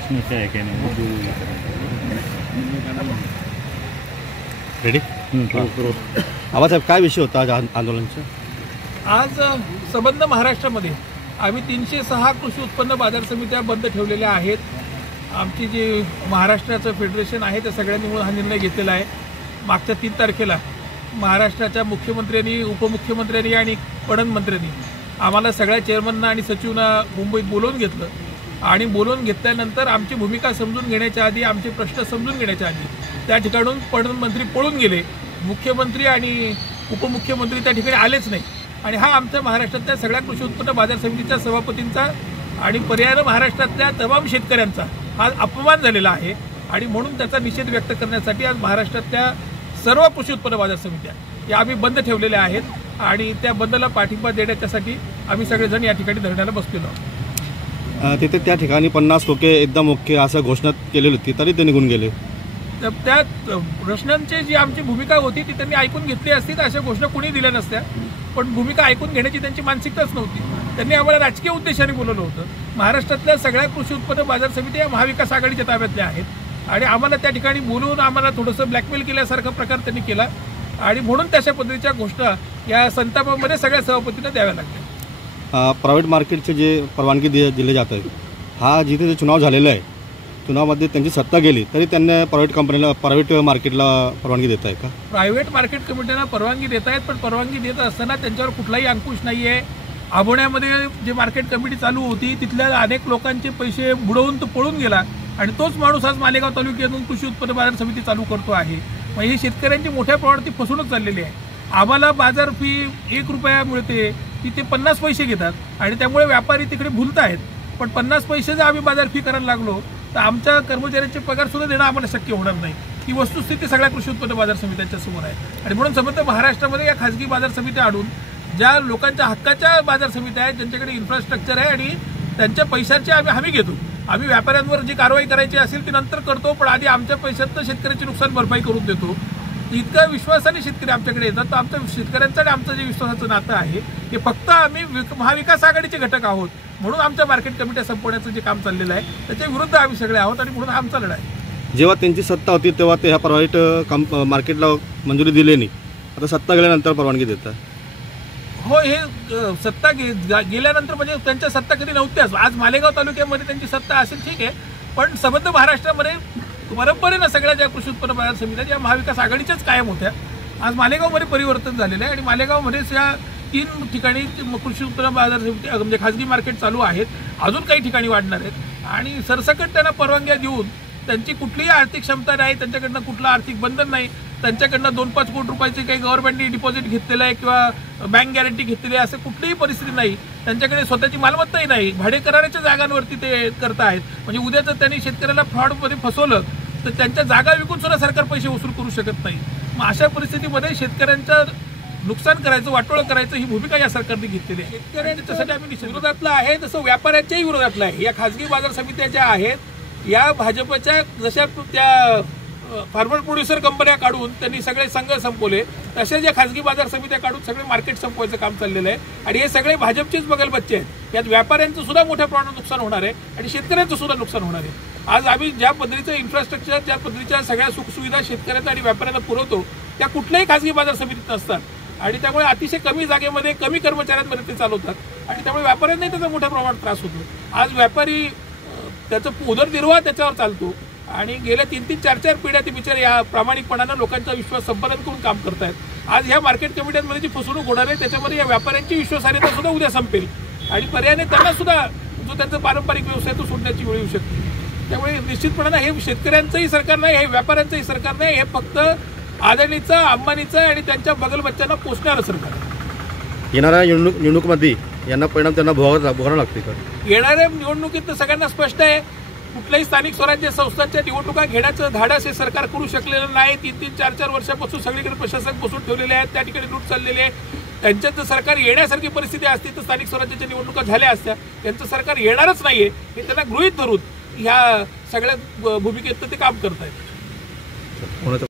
प्रश्न क्या है कहने रेडी आवाज साहेब काय विषय होता आज आंदोलनाचा? आज संबंध महाराष्ट्रामध्ये आम्ही 306 कृषी उत्पन्न बाजार समित्या बंद ठेवलेल्या आहेत। आमची जी महाराष्ट्राचं फेडरेशन आहे त्या सगळ्यांनी मिळून हा निर्णय घेतलेला आहे। मागच्या 3 तारखेला महाराष्ट्राच्या मुख्यमंत्र्यांनी, उपमुख्यमंत्र्यांनी आणि पणन मंत्र्यांनी आम्हाला सगळ्या चेअरमनना आणि सचिवना मुंबईत बोलवून घेतलं आणि बोलवून घेतल्यानंतर आमची भूमिका समजून घेण्याच्या आधी, आमचे प्रश्न समजून घेण्याच्या आधी त्या ठिकाणून पणन मंत्री पळून गेले। मुख्यमंत्री आणि उपमुख्यमंत्री त्या ठिकाणी आलेच नाही आणि हा आमच्या महाराष्ट्रातल्या सगळ्या कृषी उत्पन्न बाजार समितीच्या सभापतींचा आणि पर्यायाने महाराष्ट्रातल्या तमाम शेतकऱ्यांचा हा अपमान झालेला आहे आणि म्हणून त्याचा निषेध व्यक्त करण्यासाठी आज महाराष्ट्रातल्या सर्व कृषी उत्पन्न बाजार समित्या या आम्ही बंद ठेवलेल्या आहेत आणि त्या बंदला पाठिंबा देण्यासाठी आम्ही सगळेजण या ठिकाणी धरण्याला बसलेलो आहोत। तिथे त्या ठिकाणी 50 टोके एकदम ओके असं घोषणा केलेली होती तरी ते निघून गेले। त्या प्रश्नांची जी आमची भूमिका होती ती त्यांनी ऐकून घेतली असती तर अशा घोषणा कोणी दिल्या नसत्या, पण भूमिका ऐकून घेण्याची त्यांची मानसिकताच नव्हती। त्यांनी आम्हाला राजकीय उद्देशाने बोलवलं होतं। महाराष्ट्रातल्या सगळ्या कृषी उत्पन्न बाजार समित्या महाविकास आघाडीच्या ताब्यातल्या आहेत आणि आम्हाला त्या ठिकाणी बोलवून आम्हाला थोडंसं ब्लॅकमेल केल्यासारखा प्रकार त्यांनी केला आणि म्हणून तशा पद्धतीच्या घोषणा या संतापामध्ये सगळ्या सभापतींना द्याव्या लागल्या। प्रायव्हेट मार्केटचे जे परवानगी दिले जात आहे, हा जिथे जे चुनाव झालेला आहे चुनावामध्ये त्यांची सत्ता गेली तरी त्यांना प्रायव्हेट मार्केटला परवानगी देत आहे का? प्रायव्हेट मार्केट कमिटीला परवानगी देत आहेत, पण परवानगी देत असताना त्यांच्यावर कुठलाही अंकुश नाही आहे। आभोण्यामध्ये जे मार्केट कमिटी चालू होती तिथल्या अनेक लोकांचे पैसे बुडवून तो पळून गेला आणि तोच माणूस आज मालेगाव तालुक्यातून कृषी उत्पन्न बाजार समिती चालू करतो आहे। म्हणजे शेतकऱ्यांची मोठ्या प्रमाणात फसवणूक चाललेली आहे। आम्हाला बाजार फी 1 रुपया मिळते, तिथे 50 पैसे घेतात आणि त्यामुळे व्यापारी तिकडे भुलत आहेत। पण 50 पैसे जर आम्ही बाजार फी करायला लागलो तर आमच्या कर्मचाऱ्यांचे पगार सुद्धा देणं आम्हाला शक्य होणार नाही। ही वस्तुस्थिती सगळ्या कृषी उत्पन्न बाजार समित्यांच्या समोर आहे आणि म्हणून समर्थ महाराष्ट्रामध्ये या खासगी बाजार समित्या आणून ज्या लोकांच्या हक्काच्या बाजार समित्या आहेत, ज्यांच्याकडे इन्फ्रास्ट्रक्चर आहे आणि त्यांच्या पैशाची आम्ही हमी घेतो। आम्ही व्यापाऱ्यांवर जी कारवाई करायची असेल ती नंतर करतो, पण आधी आमच्या पैशातनं शेतकऱ्याची नुकसान भरपाई करून देतो। इतक्या विश्वासाने शेतकरी आमच्याकडे येतात तर आमच्या शेतकऱ्यांचं आणि आमचं जे विश्वासाचं नातं आहे हे फक्त आम्ही महाविकास आघाडीचे घटक आहोत म्हणून आमच्या मार्केट कमिट्या संपवण्याचं जे काम चाललेलं आहे त्याच्या विरुद्ध आम्ही सगळे आहोत आणि म्हणून आमचा लढा आहे। जेव्हा त्यांची सत्ता होती तेव्हा ते ह्या प्रायव्हेट मार्केटला मंजुरी दिली नाही, आता सत्ता गेल्यानंतर परवानगी देतात। हो, हे सत्ता गेल्यानंतर म्हणजे त्यांच्या सत्ता कधी नव्हत्याच। आज मालेगाव तालुक्यामध्ये त्यांची सत्ता असेल ठीक आहे, पण संबंध महाराष्ट्रामध्ये परंपरेनं सगळ्या ज्या कृषी उत्पन्न बाजार समित्या ज्या महाविकास आघाडीच्याच कायम होत्या, आज मालेगावमध्ये परिवर्तन झालेलं आहे आणि मालेगावमध्येच या 3 ठिकाणी कृषी उत्पन्न बाजार समिती म्हणजे खाजगी मार्केट चालू आहेत। अजून काही ठिकाणी वाढणार आहेत आणि सरसकट त्यांना परवानग्या देऊन त्यांची कुठलीही आर्थिक क्षमता नाही, त्यांच्याकडनं कुठलं आर्थिक बंधन नाही, त्यांच्याकडनं 2-5 कोटी रुपयाचे काही गव्हर्नमेंटने डिपॉझिट घेतलेलं आहे किंवा बँक गॅरंटी घेतलेली आहे असं कुठलीही परिस्थिती नाही। त्यांच्याकडे स्वतःची मालमत्ताही नाही, भाडे कराराच्या जागांवरती ते करत आहेत। म्हणजे उद्या जर त्यांनी शेतकऱ्याला फ्रॉडमध्ये फसवलं तर त्यांच्या जागा विकून सुद्धा सरकार पैसे वसूल करू शकत नाही। मग अशा परिस्थितीमध्ये शेतकऱ्यांचं नुकसान करायचं, वाटोळं करायचं ही भूमिका या सरकारने घेतलेली आहे। शेतकऱ्यांच्यासाठी आम्ही विरोधातला आहे, तसं व्यापाऱ्यांच्याही विरोधातला आहे। या खाजगी बाजार समित्या ज्या आहेत या भाजपच्या जशा त्या फार्मर प्रोड्युसर कंपन्या काढून त्यांनी सगळे संघ संपवले, तशा ज्या खाजगी बाजार समित्या काढून सगळे मार्केट संपवायचं काम चाललेलं आहे आणि हे सगळे भाजपचेच बगलबच्चे आहेत। यात व्यापाऱ्यांचं सुद्धा मोठ्या प्रमाणात नुकसान होणार आहे आणि शेतकऱ्यांचं सुद्धा नुकसान होणार आहे। आज आम्ही ज्या पद्धतीचं इन्फ्रास्ट्रक्चर, ज्या पद्धतीच्या सगळ्या सुखसुविधा शेतकऱ्यांना आणि व्यापाऱ्यांना पुरवतो त्या कुठल्याही खाजगी बाजार समितीत नसतात आणि त्यामुळे अतिशय कमी जागेमध्ये कमी कर्मचाऱ्यांमध्ये ते चालवतात आणि त्यामुळे व्यापाऱ्यांनाही त्याचा मोठ्या प्रमाणात त्रास होतो। आज व्यापारी त्याचा उदरनिर्वाह त्याच्यावर चालतो आणि गेल्या 3-3, 4-4 पिढ्या ते बिचारे या प्रामाणिकपणानं लोकांचा विश्वास संपादन करून काम करतायत। आज ह्या मार्केट कमिट्यांमध्ये जी फसवणूक होणार आहे त्याच्यामध्ये या व्यापाऱ्यांची विश्वासार्हता सुद्धा उद्या संपेल आणि पर्यायाने त्यांना सुद्धा जो त्यांचा पारंपरिक व्यवसाय तो सोडण्याची वेळ येऊ शकते। त्यामुळे निश्चितपणे हे शेतकऱ्यांचंही सरकार नाही, हे व्यापाऱ्यांचंही सरकार नाही, हे फक्त अदानीचं, अंबानीचं आणि त्यांच्या बगलबच्च्यांना पोचणारं सरकार आहे। येणाऱ्या निवडणुकीमध्ये यांना परिणाम त्यांना भोगावं लागते का? येणाऱ्या निवडणुकीत तर सगळ्यांना स्पष्ट आहे, कुठल्याही स्थानिक स्वराज्य संस्थांच्या निवडणुका घेण्याचं धाडस हे सरकार करू शकलेलं नाही। 3-3, 4-4 वर्षापासून सगळीकडे प्रशासक बसून ठेवलेले आहेत, त्या ठिकाणी लूट चाललेली आहे। त्यांच्यात जर सरकार येण्यासारखी परिस्थिती असती तर स्थानिक स्वराज्याच्या निवडणुका झाल्या असत्या। त्यांचं सरकार येणारच नाहीये हे त्यांना गृहीत धरून ह्या सगळ्या भूमिकेत ते काम करत आहेत।